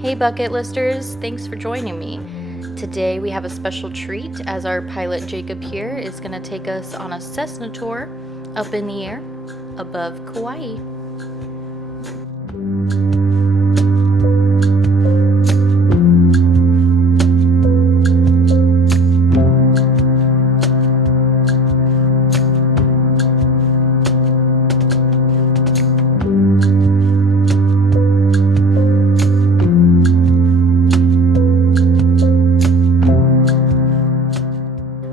Hey bucket listers, thanks for joining me. Today we have a special treat as our pilot Jacob here is going to take us on a Cessna tour up in the air above Kauai.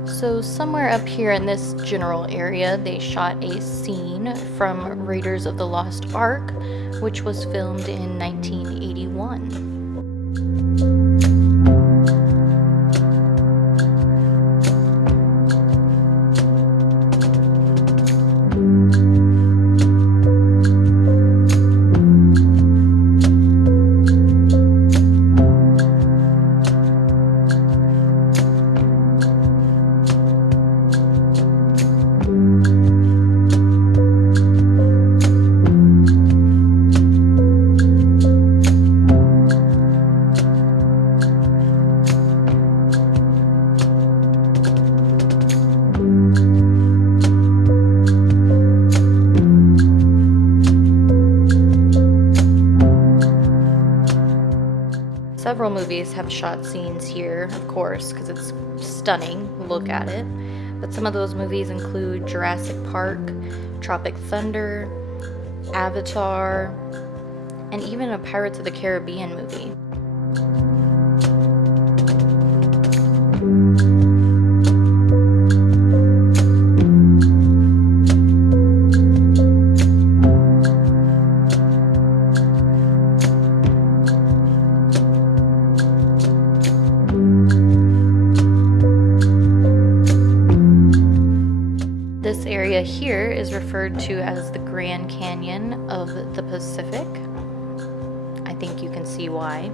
So somewhere up here in this general area, they shot a scene from Raiders of the Lost Ark, which was filmed in 1981. Several movies have shot scenes here, of course, because it's stunning. Look at it. But some of those movies include Jurassic Park, Tropic Thunder, Avatar, and even a Pirates of the Caribbean movie. This area here is referred to as the Grand Canyon of the Pacific. I think you can see why.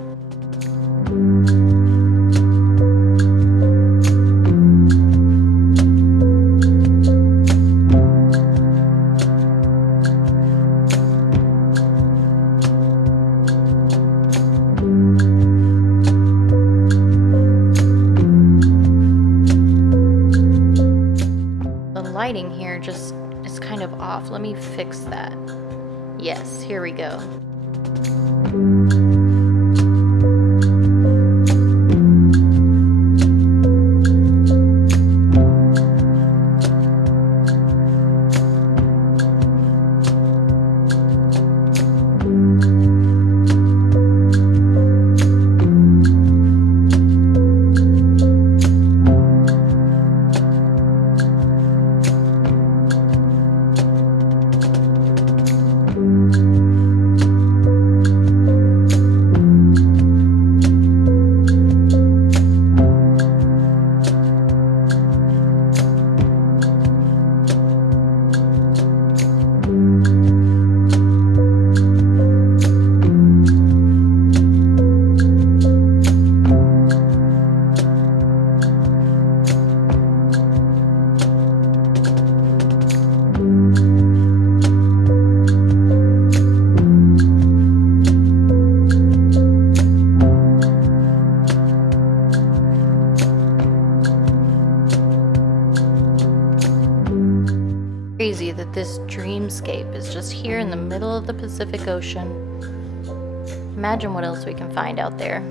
Lighting here just is kind of off. Let me fix that. Yes, here we go. Crazy that this dreamscape is just here in the middle of the Pacific Ocean. Imagine what else we can find out there.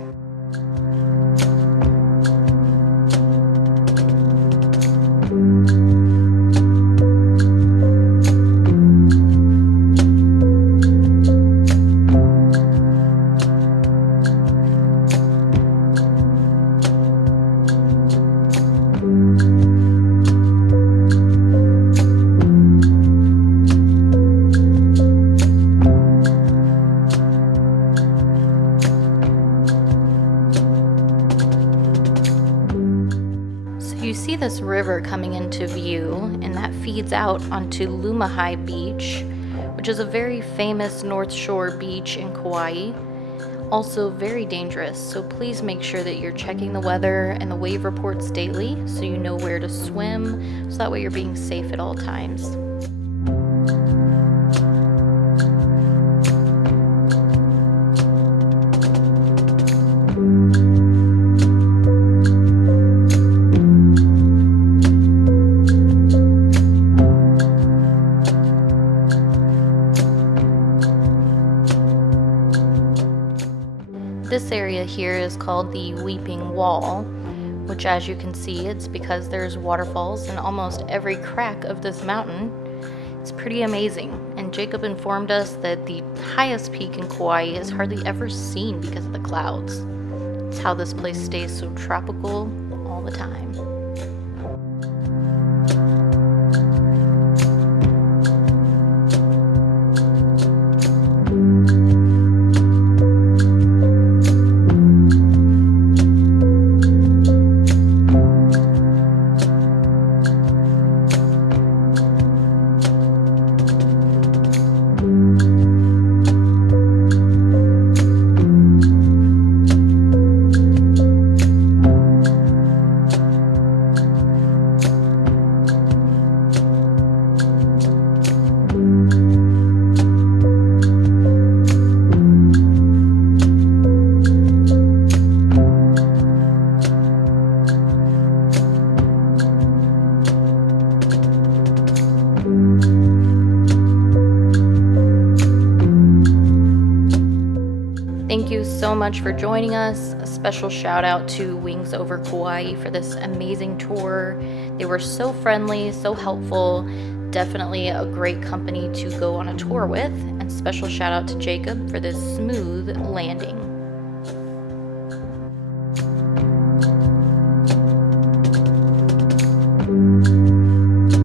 You see this river coming into view, and that feeds out onto Lumahai Beach, which is a very famous North Shore beach in Kauai. Also very dangerous, so please make sure that you're checking the weather and the wave reports daily so you know where to swim, so that way you're being safe at all times. This area here is called the Weeping Wall, which, as you can see, it's because there's waterfalls in almost every crack of this mountain. It's pretty amazing, and Jacob informed us that the highest peak in Kauai is hardly ever seen because of the clouds. It's how this place stays so tropical all the time. Thank you so much for joining us. A special shout out to Wings Over Kauai for this amazing tour. They were so friendly, so helpful. Definitely a great company to go on a tour with. And special shout out to Jacob for this smooth landing.